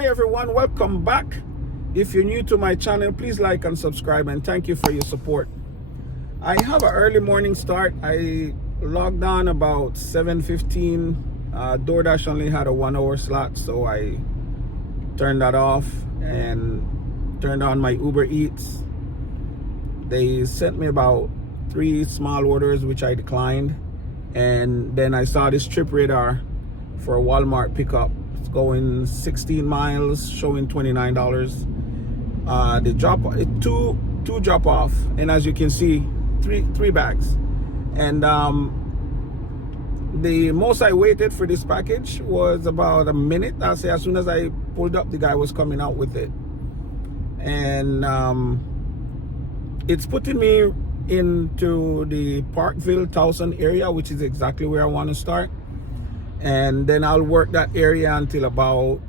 Hi everyone, welcome back. If you're new to my channel, please like and subscribe, and thank you for your support. I have an early morning start. I logged on about 7:15. DoorDash only had a 1 hour slot, so I turned that off and turned on my Uber Eats. They sent me about 3 small orders, which I declined, and then I saw this trip radar for a Walmart pickup. It's going 16 miles, showing $29. The drop, two drop off, and as you can see, three bags. And the most I waited for this package was about a minute. I'll say as soon as I pulled up, the guy was coming out with it, and it's putting me into the Parkville, Towson area, which is exactly where I want to start. And then I'll work that area until about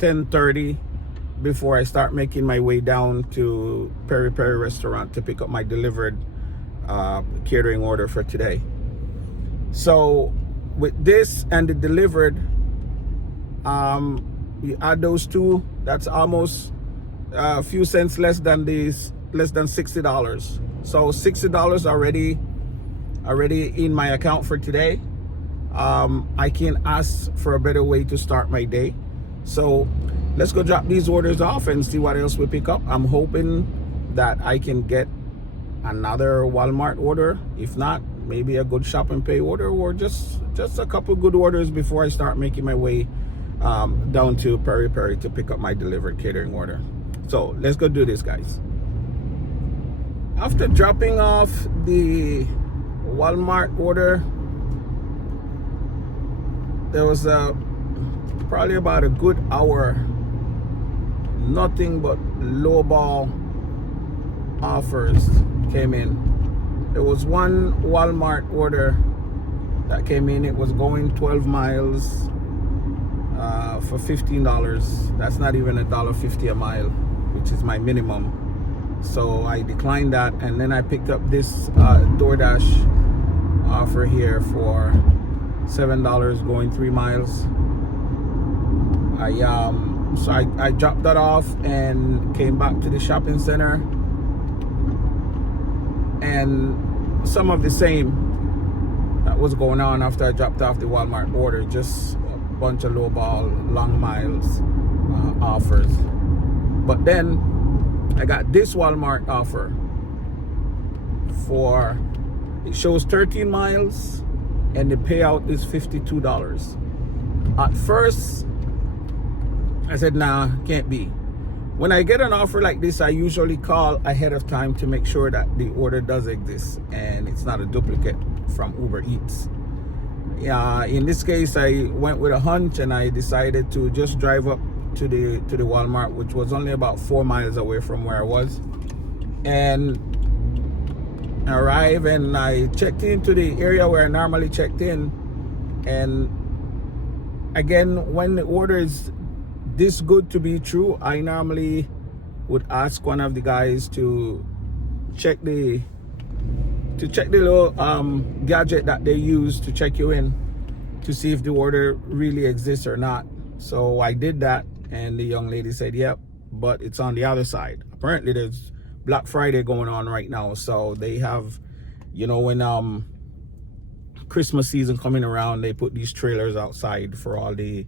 10:30 before I start making my way down to Peri Peri restaurant to pick up my delivered catering order for today. So with this and the delivered, you add those two, that's almost a few cents less than $60. So $60 already in my account for today. I can't ask for a better way to start my day. So let's go drop these orders off and see what else we pick up. I'm hoping that I can get another Walmart order. If not, maybe a good shop and pay order, or just a couple good orders before I start making my way down to Peri Peri to pick up my delivered catering order. So let's go do this, guys. After dropping off the Walmart order, there was probably about a good hour, nothing but lowball offers came in. There was one Walmart order that came in. It was going 12 miles for $15. That's not even $1.50 a mile, which is my minimum. So I declined that, and then I picked up this DoorDash offer here for $7 going 3 miles. I dropped that off and came back to the shopping center, and some of the same that was going on after I dropped off the Walmart order, just a bunch of lowball long miles offers. But then I got this Walmart offer for, it shows 13 miles and the payout is $52. At first I said, nah, can't be. When I get an offer like this, I usually call ahead of time to make sure that the order does exist and it's not a duplicate from Uber Eats. In this case, I went with a hunch and I decided to just drive up to the Walmart, which was only about 4 miles away from where I was, and arrive, and I checked into the area where I normally checked in. And again, when the order is this good to be true, I normally would ask one of the guys to check the little gadget that they use to check you in to see if the order really exists or not. So I did that, and the young lady said, yep, but it's on the other side. Apparently there's Black Friday going on right now, so they have, you know, when Christmas season coming around, they put these trailers outside for all the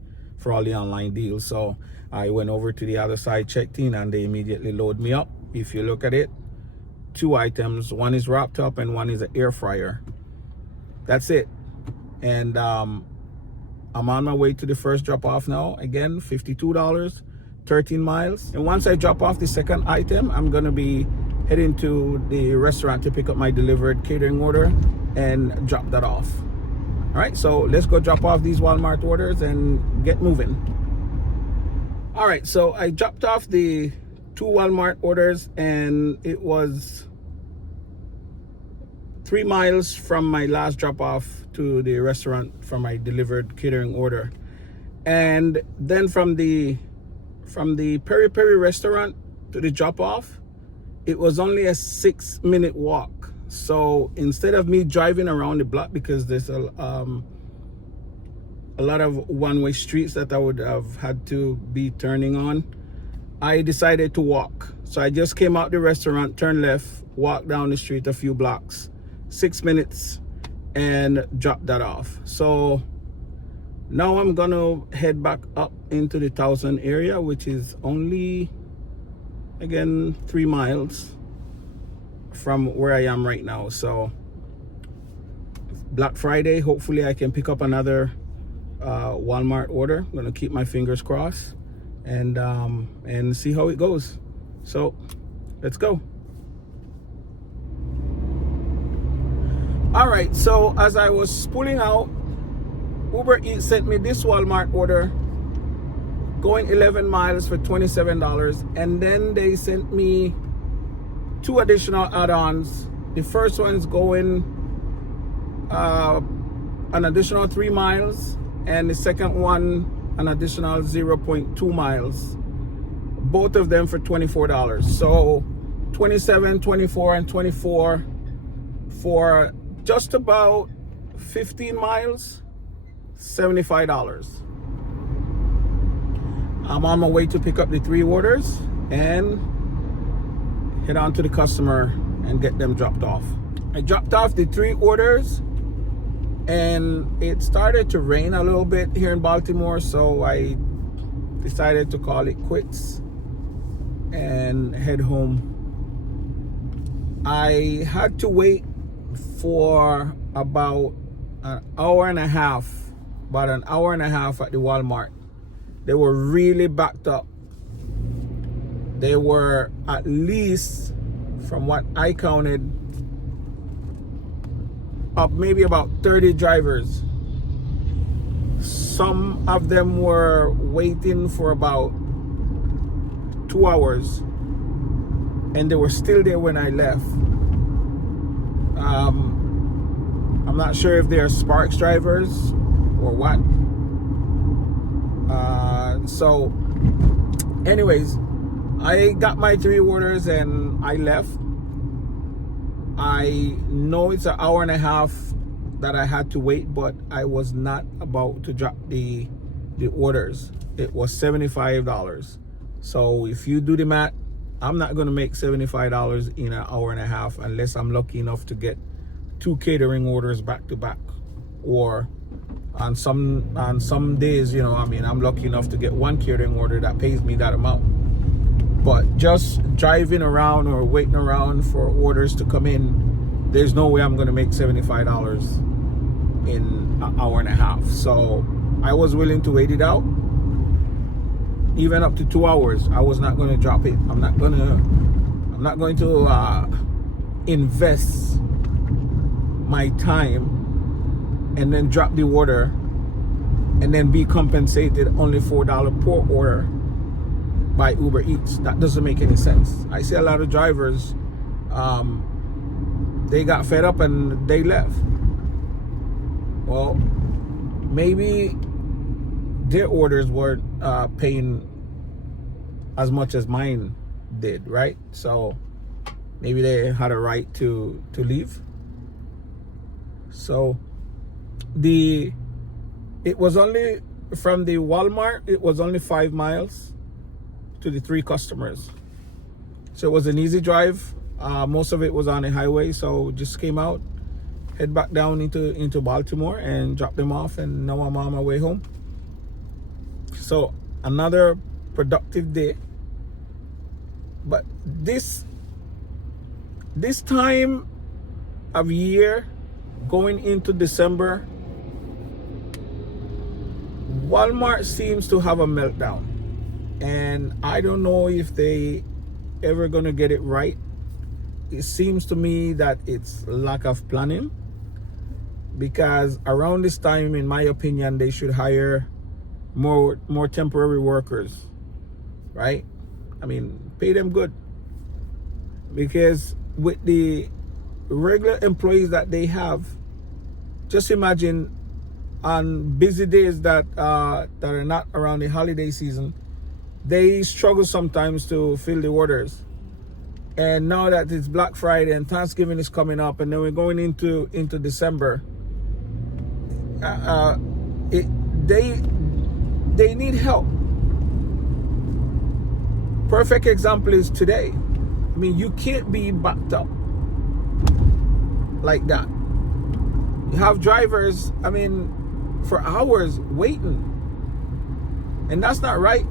online deals. So I went over to the other side, checked in, and they immediately load me up. If you look at it, 2 items, one is wrapped up and one is an air fryer. That's it. And I'm on my way to the first drop off now. Again, $52, 13 miles. And once I drop off the second item, I'm gonna be heading to the restaurant to pick up my delivered catering order and drop that off. All right, so let's go drop off these Walmart orders and get moving. All right, so I dropped off the 2 Walmart orders, and it was 3 miles from my last drop off to the restaurant for my delivered catering order. And then from the Peri Peri restaurant to the drop off, it was only a 6-minute walk. So instead of me driving around the block, because there's a a lot of one-way streets that I would have had to be turning on, I decided to walk. So I just came out the restaurant, turned left, walked down the street a few blocks, 6 minutes, and dropped that off. So now I'm gonna head back up into the Thousand area, which is only, again, 3 miles from where I am right now. So Black Friday, hopefully I can pick up another Walmart order. I'm gonna keep my fingers crossed and see how it goes. So let's go. All right, so as I was pulling out, Uber Eats sent me this Walmart order going 11 miles for $27, and then they sent me 2 additional add-ons. The first one is going an additional 3 miles, and the second one an additional 0.2 miles, both of them for $24. So 27, 24, and 24 for just about 15 miles, $75. I'm on my way to pick up the 3 orders and head on to the customer and get them dropped off. I dropped off the 3 orders, and it started to rain a little bit here in Baltimore, so I decided to call it quits and head home. I had to wait for about an hour and a half at the Walmart. They were really backed up. They were, at least from what I counted, up maybe about 30 drivers. Some of them were waiting for about 2 hours, and they were still there when I left. I'm not sure if they're Sparks drivers or what. So anyways, I got my 3 orders and I left. I know it's an hour and a half that I had to wait, but I was not about to drop the orders. It was $75. So if you do the math, I'm not going to make $75 in an hour and a half unless I'm lucky enough to get 2 catering orders back to back, or on some days, I'm lucky enough to get 1 catering order that pays me that amount. But just driving around or waiting around for orders to come in, there's no way I'm going to make $75 in an hour and a half. So I was willing to wait it out, even up to 2 hours. I was not going to drop it. I'm not going to invest my time and then drop the order and then be compensated only $4 per order by Uber Eats. That doesn't make any sense. I see a lot of drivers, they got fed up and they left. Well, maybe their orders weren't paying as much as mine did, right? So maybe they had a right to leave. So it was only from the Walmart, it was only 5 miles to the 3 customers. So it was an easy drive. Most of it was on the highway, so just came out, head back down into Baltimore and drop them off, and now I'm on my way home. So another productive day. But this time of year, going into December, Walmart seems to have a meltdown, and I don't know if they ever gonna get it right. It seems to me that it's lack of planning, because around this time, in my opinion, they should hire more temporary workers, right? I mean, pay them good, because with the regular employees that they have, just imagine on busy days that are not around the holiday season, they struggle sometimes to fill the orders. And now that it's Black Friday and Thanksgiving is coming up, and then we're going into December, they need help. Perfect example is today. I mean, you can't be backed up like that. You have drivers, I mean, for hours waiting, and that's not right.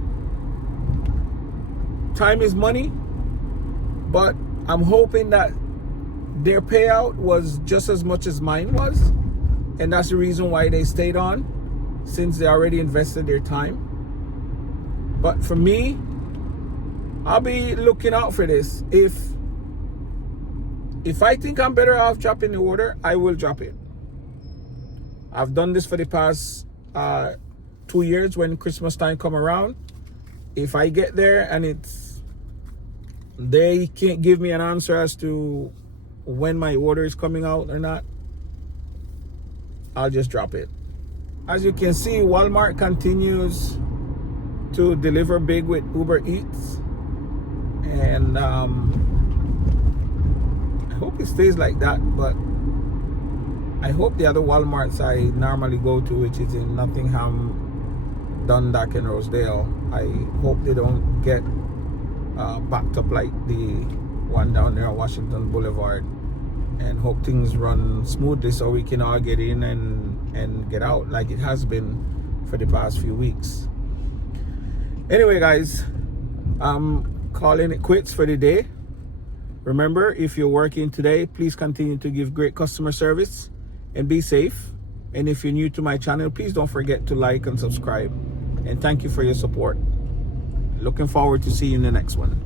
Time is money, but I'm hoping that their payout was just as much as mine was, and that's the reason why they stayed on, since they already invested their time. But for me, I'll be looking out for this. If I think I'm better off dropping the order, I will drop it. I've done this for the past 2 years. When Christmas time come around, if I get there and they can't give me an answer as to when my order is coming out or not, I'll just drop it. As you can see, Walmart continues to deliver big with Uber Eats, and I hope it stays like that. But I hope the other Walmarts I normally go to, which is in Nottingham, Dundalk, and Rosedale, I hope they don't get backed up like the one down there on Washington Boulevard, and hope things run smoothly so we can all get in and get out like it has been for the past few weeks. Anyway, guys, I'm calling it quits for the day. Remember, if you're working today, please continue to give great customer service and be safe. And if you're new to my channel, please don't forget to like and subscribe. And thank you for your support. Looking forward to seeing you in the next one.